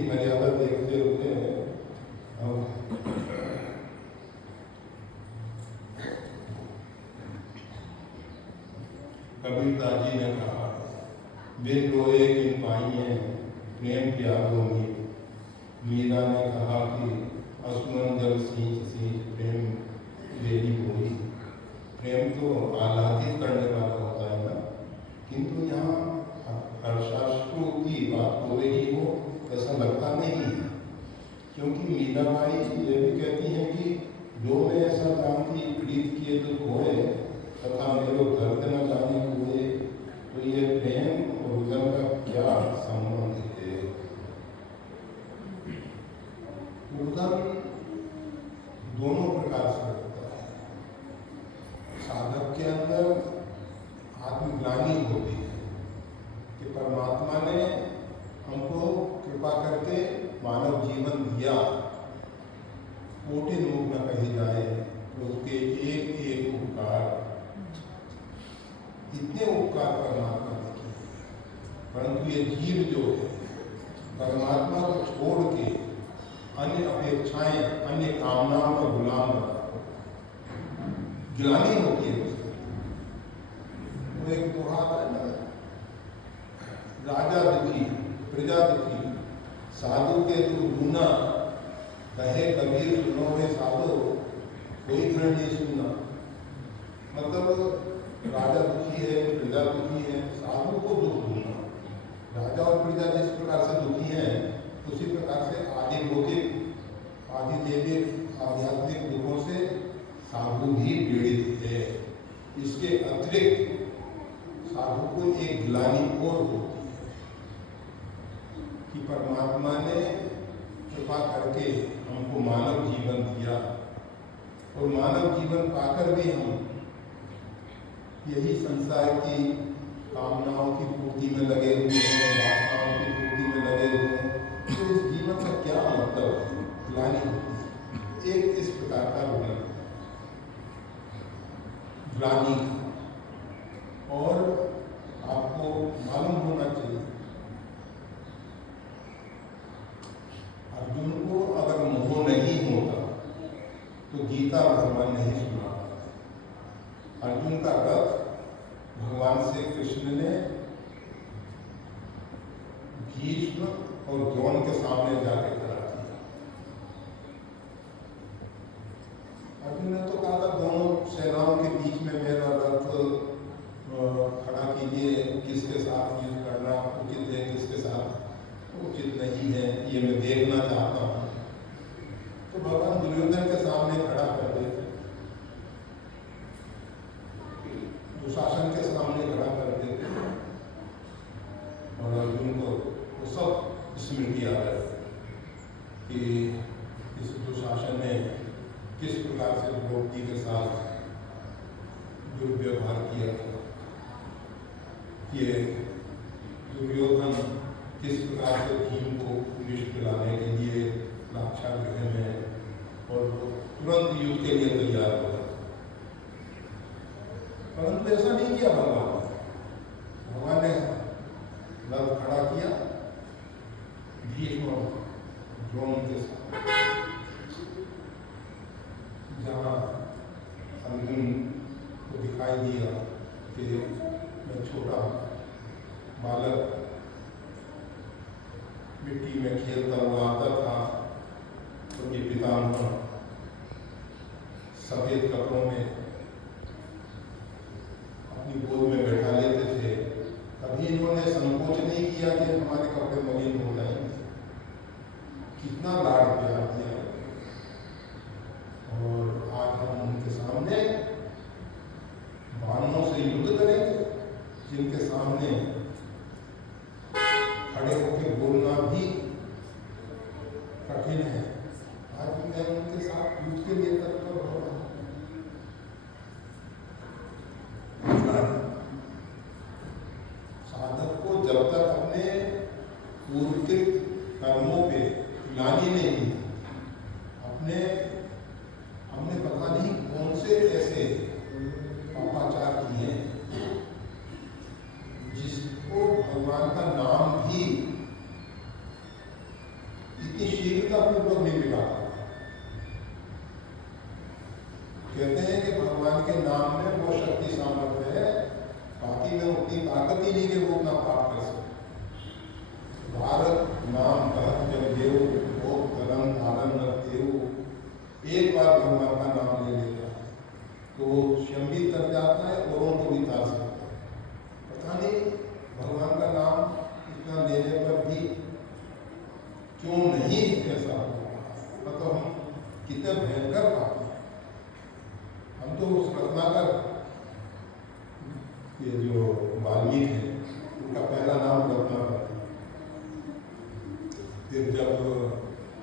विधि मर्यादा देखते हुए कबीरदास जी ने कहा, बिन रोए किन पाइए प्रेम त्यागो मीत। मीरा ने कहा कि असुमन जल सींच सींच प्रेम लेनी होई। प्रेम तो आह्लादित करने वाला होता है ना, किंतु यहाँ हर्षाश्रु की बात हो रही हो ऐसा लगता नहीं है, क्योंकि मीराबाई ये भी कहती हैं कि जो मैं ऐसा काम की प्रीत किए तो होए तथा मेरो दर्द न जाने हुए। तो ये प्रेम और उदर का क्या संबंध है? उदर दोनों प्रकार से होता है। साधक के अंदर आत्मग्लानि होती है कि परमात्मा ने हमको कृपा करके मानव जीवन दिया, कोटि लोग न कही जाए तो उसके एक एक उपकार, इतने उपकार परमात्मा ने किए। परंतु ये जीव जो है परमात्मा को छोड़ के अन्य अपेक्षाएं, अन्य कामनाओं का गुलाम गिलानी होती है उसको। वो एक दोहा है ना, राजा दुखी प्रजा दुखी, साधु के दुख गुना, कहे कबीर सुनो रे साधो, कोई घर नहीं सुनना। मतलब राजा दुखी है, प्रजा दुखी है, साधु को दुख दूंगा। राजा और प्रजा जिस प्रकार से दुखी हैं, उसी प्रकार से आदि भौतिक, आदि दैविक, आध्यात्मिक दुखों से साधु भी पीड़ित है। इसके अतिरिक्त साधु को एक ग्लानि और होती है कि परमात्मा ने कृपा करके हमको मानव जीवन दिया, और मानव जीवन पाकर भी हम यही संसार की कामनाओं की पूर्ति में लगे हुए हैं, वासनाओं की पूर्ति में लगे हुए हैं। तो इस जीवन का क्या मतलब है? ग्लानि होती है। एक इस प्रकार का वर्णन ग्लानि का। और आपको मालूम होना चाहिए, अर्जुन को अगर मोह नहीं होता तो गीता भगवान नहीं सुना। अर्जुन का रथ भगवान श्री कृष्ण ने भीष्म और द्रोण के सामने जाके खड़ा किया। अर्जुन ने तो कहा था दोनों सेनाओं के बीच में मेरा रथ खड़ा कीजिए, किसके साथ युद्ध करना उचित है, किसके साथ उचित नहीं है, ये मैं देखना चाहता हूँ। तो भगवान दुर्योधन के सामने खड़ा कर देते, दुशासन के सामने खड़ा कर देते, और अर्जुन को वो सब स्मृति आ रहा है कि इस दुशासन ने किस प्रकार से द्रौपदी के साथ दुर्व्यवहार किया था, ये दुर्योधन किस प्रकार से भीम को विष पिलाने के लिए लाक्षागृह में, और तुरंत युद्ध के लिए तैयार हुआ। परंतु ऐसा नहीं किया भगवान। भगवान ने रथ खड़ा किया भीष्म और द्रोण के साथ, जहाँ अर्जुन को दिखाई दिया कि मैं छोटा बालक मिट्टी में खेलता हुआ आता था, तो ये पितामह सफेद कपड़ों में अपनी गोद में बैठा लेते थे। कभी इन्होंने संकोच नहीं किया कि हमारे कपड़े मलिन हो जाएंगे। कितना लाड़ प्यार दिया, और आज हम उनके सामने बाणों से युद्ध करेंगे, जिनके सामने खड़े होकर बोलना भी कठिन है। आज मैं उनके साथ युद्ध के लिए तत्पर हो रहा हूँ। साधक को जब तक अपने पूर्वकृत कर्मों पे ग्लानि नहीं, अपने हमने पता नहीं कौन से ऐसे पापाचार किए जिसको भगवान का नाम भी फिर जब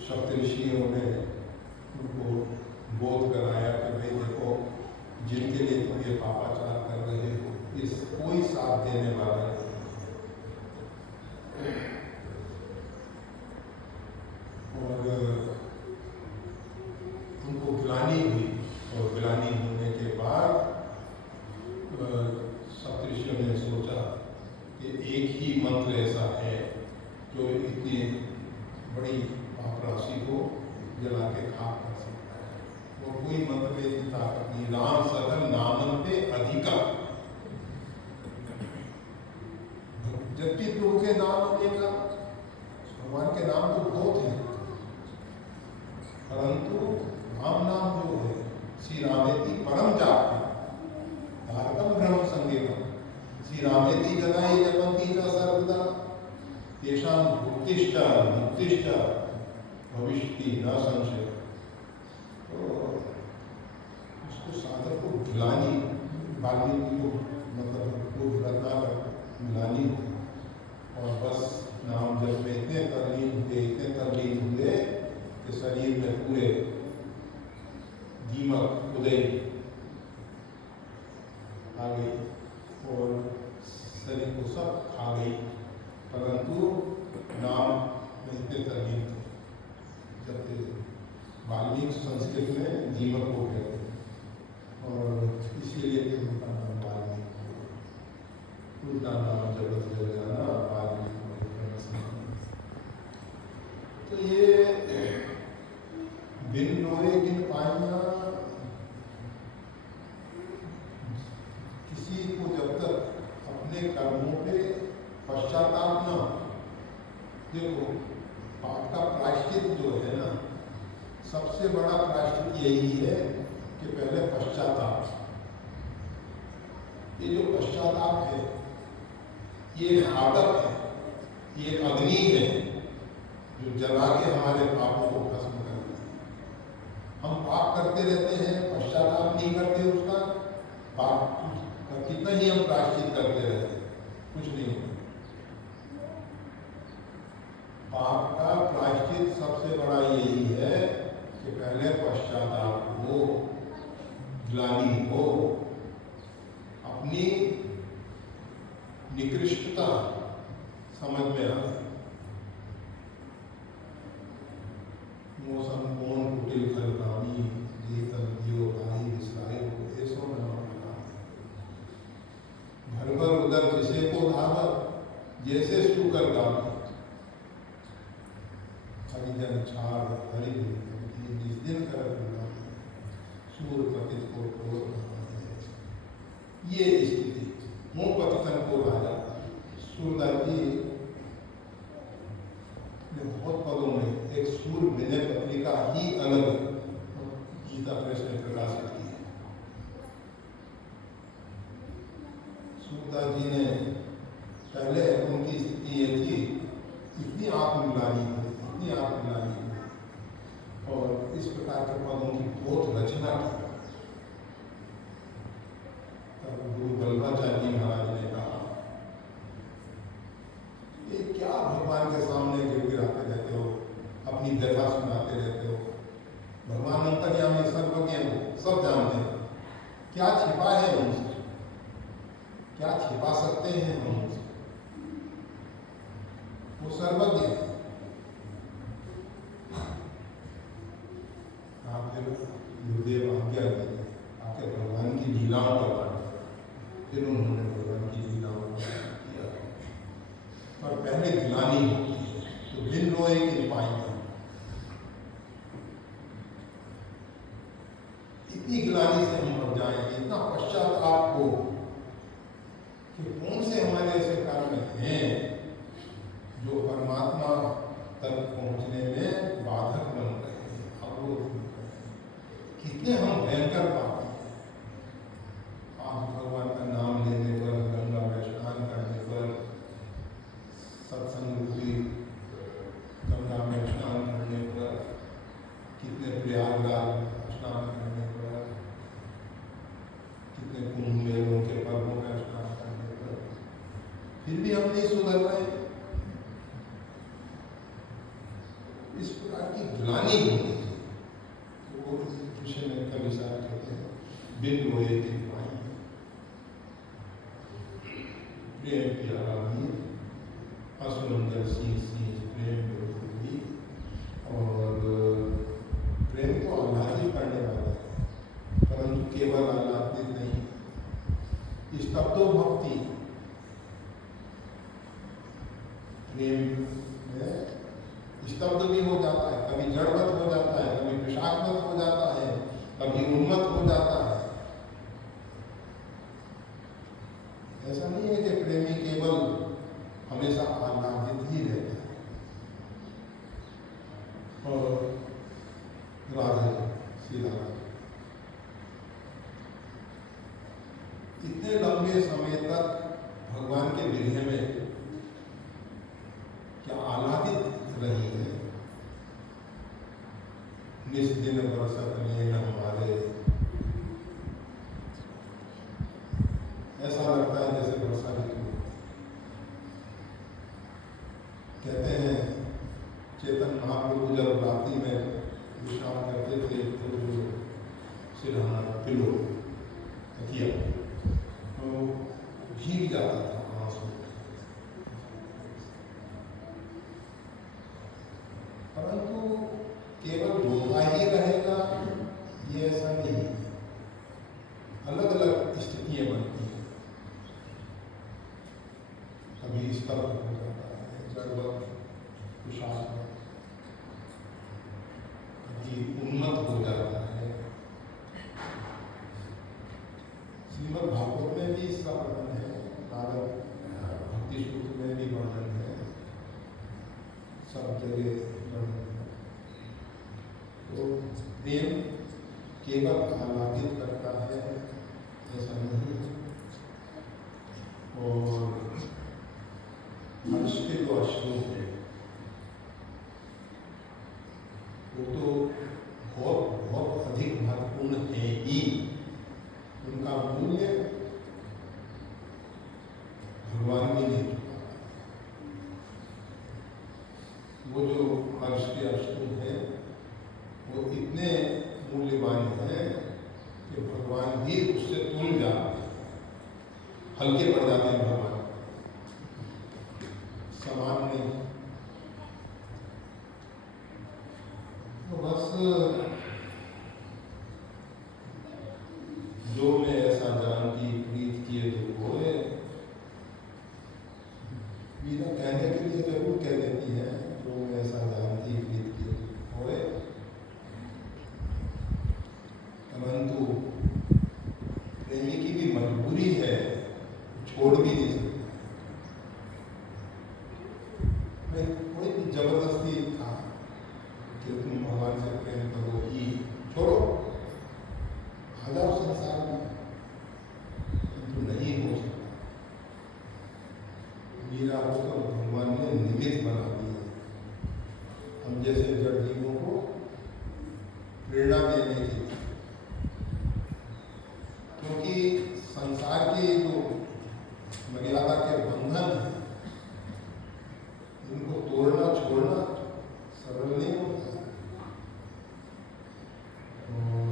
सप्तऋषियों ने उनको बोध कराया कि भाई देखो, जिनके लिए तुम ये पापाचार कर रहे हो, इस कोई साथ देने वाला नहीं। और उनको ग्लानि हुई, और ग्लानि होने के बाद सप्तऋषियों ने सोचा कि एक ही मंत्र ऐसा है जो इतनी बड़ी पाप राशि को जला के खाक कर सकता है। वो कोई मंत्र में इतनी ताकत नहीं। राम सकल नामन पे अधिका, जबकि प्रभु के नाम का, भगवान के नाम तो बहुत हैं, परंतु राम नाम जो है, श्री रामेति परम जाप है, तारकम ब्रह्म संगीतम, श्री रामेति जनाय जपन्ति च सर्वदा, तेषां भुक्तिश्च मुक्तिश्च भविष्यति न संशय। तो उसको साधक को ग्लानि, वाल्मीकि को मतलब को करना ग्लानि, और बस नाम जब में इतने तरलीन हुए कि शरीर में पूरे दीमक उदय आ गई और शरीर को सब खा गई, परंतु नाम में इतने तरलीन थे। जब वाल्मीकि संस्कृत में दीमक हो गए, और इसीलिए उनका नाम वाल्मीकि, उनका नाम जगत जग जाना वाल्मीकि। तो ये बिन लोए गिन पाइया, किसी को जब तक अपने कर्मों पे पश्चाताप न, देखो पाप का प्रायश्चित जो है ना, सबसे बड़ा प्रायश्चित यही है कि पहले पश्चाताप। ये जो पश्चाताप है, ये घातक है, ये अग्नि है जो जला के हमारे पापों को भस्म करती है। हम पाप करते रहते हैं, पश्चाताप नहीं करते उसका, पाप का कितना ही हम प्रायश्चित करते रहते हैं, कुछ नहीं होता। पाप का प्रायश्चित सबसे बड़ा यही है कि पहले पश्चाताप हो, ग्लानि हो, अपनी निकृष्टता समझ में आए। मौसम कौन कुटिल खलकामी, जीतल दियो भाई विसरायो, ऐसो न माना। घर पर उधर जिसे को धावत, जैसे सुकर गामी। हरिजन छाड़ हरि जिस दिन कर सूर पतित को क्रोध है। ये स्थिति मुंह पतितन को राजा सूरदास जी ने बहुत पदों में एक सूर विनय पत्रिका ही अलग गीता प्रेस ने प्रकाशित की है। सूरदास जी ने पहले उनकी स्थिति ये थी, इतनी आत्मग्लानि, और इस प्रकार के पदों की बहुत रचना की। तब गुरु वल्लभाचार्य जी महाराज ने कहा, ये क्या भगवान के सामने गिड़गिड़ाते रहते हो, अपनी व्यथा सुनाते रहते हो। भगवान अंतर्यामी सर्वज्ञ हो, सब जानते हैं, क्या छिपा है उनसे, क्या छिपा सकते हैं हम उनसे, वो सर्वज्ञ है। आप गुरुदेव आज्ञा दीजिए, आके भगवान की लीलाओं का वर्णन। फिर उन्होंने भगवान की लीलाओं का किया। और पहले ग्लानि होती है, तो बिन रोए गिन पाइया। इतनी ग्लानि से हम मर जाएंगे, इतना पश्चाताप हो कि कौन से हमारे ऐसे कर्म हैं जो परमात्मा तक पहुंचने में बाधक बन रहे हैं, अवरोध बन रहे हैं। कितने हम भयंकर पापी हैं। आज भगवान का नाम लेने पर, गंगा में स्नान करने पर, सत्संग रूपी गंगा में स्नान इस प्रकार की ग्लानि होती है। तो वो विषय में कवि साहब कहते हैं, बिन रोए दिन पाई प्रेम प्यारा भी असुरंदर सी प्रेम भी। और प्रेम तो आह्लादित करने वाला है, परंतु केवल आह्लादित नहीं, स्तब्धो भक्ति। प्रेम में स्तब्ध भी हो जाता है, कभी जड़वत हो जाता है, कभी विषाक्तवत हो जाता है, कभी उन्मत्त हो जाता है। ऐसा नहीं है कि प्रेमी केवल हमेशा आह्लादित ही रहता है। और राधे सीधा इतने लंबे समय तक भगवान के विरह में क्या आह्लादित रही है। निस दिन बरसत लेन हमारे, ऐसा लगता है जैसे वर्षा ऋतु। कहते हैं चेतन महाप्रभु जब रात्रि में विश्राम करते थे तो जो सिरहाना पिलो तकिया तो भीग जाता था आंसू। परंतु केवल रोता ही रहेगा ये ऐसा नहीं, अलग अलग स्थितियां बनती हैं। कभी स्तब्ध हो जाता है, जड़वत कुशाग्र, कभी उन्मत्त हो जाता है। श्रीमद् भागवत में भी इसका वर्णन है, नारद भक्ति सूत्र में भी वर्णन है, सब जगह वर्णन है। तो प्रेम केवल आह्लादित करता है ऐसा नहीं है। और हर्ष के जो अश्रु हैं वो तो बहुत बहुत अधिक महत्वपूर्ण है ही। उनका मूल्य भगवान भी नहीं चुका। वो जो हर्ष के अश्रु हैं वो इतने मूल्यवान हैं कि भगवान भी उससे तुल जाते हैं, हल्के पड़ जाते हैं भगवान, समान नहीं। तो बस जो मैं ऐसा जानती प्रीत किए तो होए, मीरा कहने के लिए जरूर कह देती है, जो मैं ऐसा जानती प्रीत किए तो होए, परंतु प्रेमी की भी मजबूरी है, छोड़ भी नहीं सकता। मैं कोई भी जबरदस्ती था कि तुम भगवान से प्रेम करो ही, छोड़ो, आ जाओ संसार में, किंतु नहीं हो सकता। मीरा को तो भगवान ने निमित्त बना दिया, हम जैसे जड़ जीवों को प्रेरणा देने की। क्योंकि संसार के जो मर्यादा के बंधन हैं, इनको तोड़ना छोड़ना सरल नहीं होता। और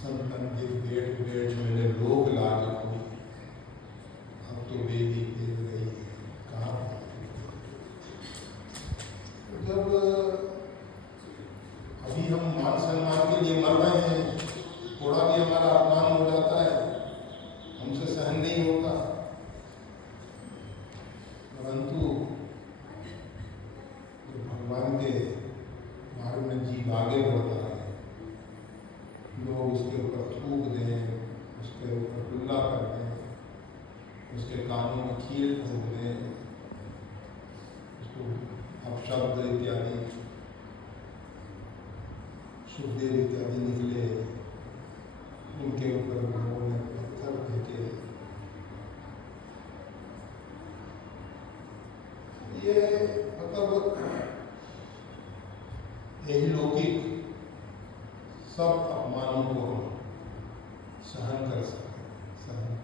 संतन के बेट बेट मैंने लोक लाज हुई, अब तो बेबी देख रही कहाँ। जब अभी हम मान सम्मान के लिए मर रहे हैं, थोड़ा भी हमारा अपमान हो जाता है, हमसे सहन नहीं होता। परंतु भगवान के मार्ग में जीव आगे बढ़ता है, लोग उसके ऊपर थूक दें, उसके ऊपर गुल्ला कर दें, उसके कानों में कील ठोक दें, उसको अपशब्द इत्यादि सुखदेव इत्यादि निकले, उनके ऊपर उन्होंने पत्थर फेंके। ये मतलब यही लौकिक सब अपमानों को सहन कर सकते, सहन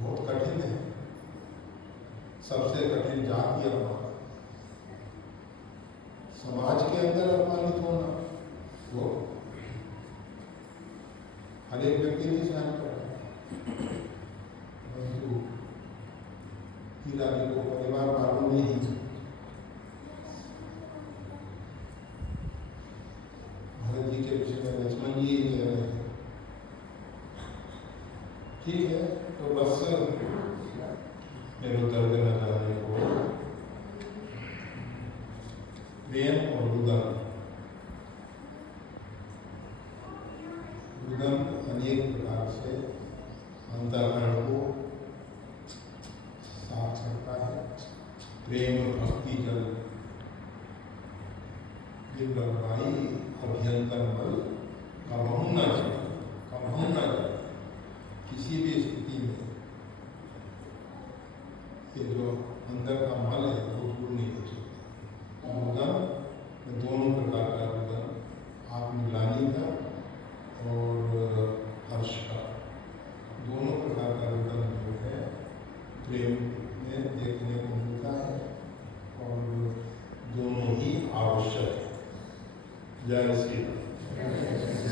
बहुत कठिन है। सबसे कठिन जाति अपमान, समाज के अंदर अपमानित होना वो हर एक व्यक्ति नहीं सहन कर रहा, परंतु हीरा जी को परिवार वालों ने ही भरत जी के विषय में लक्ष्मण जी कह रहे थे। ठीक है, तो बस मेरे दर्द न जाने को प्रेम और रुदन अनेक प्रकार से अंतःकरण को साफ करता है। प्रेम भक्ति जल विप्रवाही अभ्यंतर बल कबहू न जाए, कबहू न जाए। किसी भी स्थिति में ये जो अंदर का मल है वो दूर नहीं हो सकता। रुदन दोनों प्रकार का रुदन, आत्मग्लानि का और हर्ष का, दोनों प्रकार का रुदन जो है प्रेम में देखने को मिलता है और दोनों ही आवश्यक है। जय श्री राम।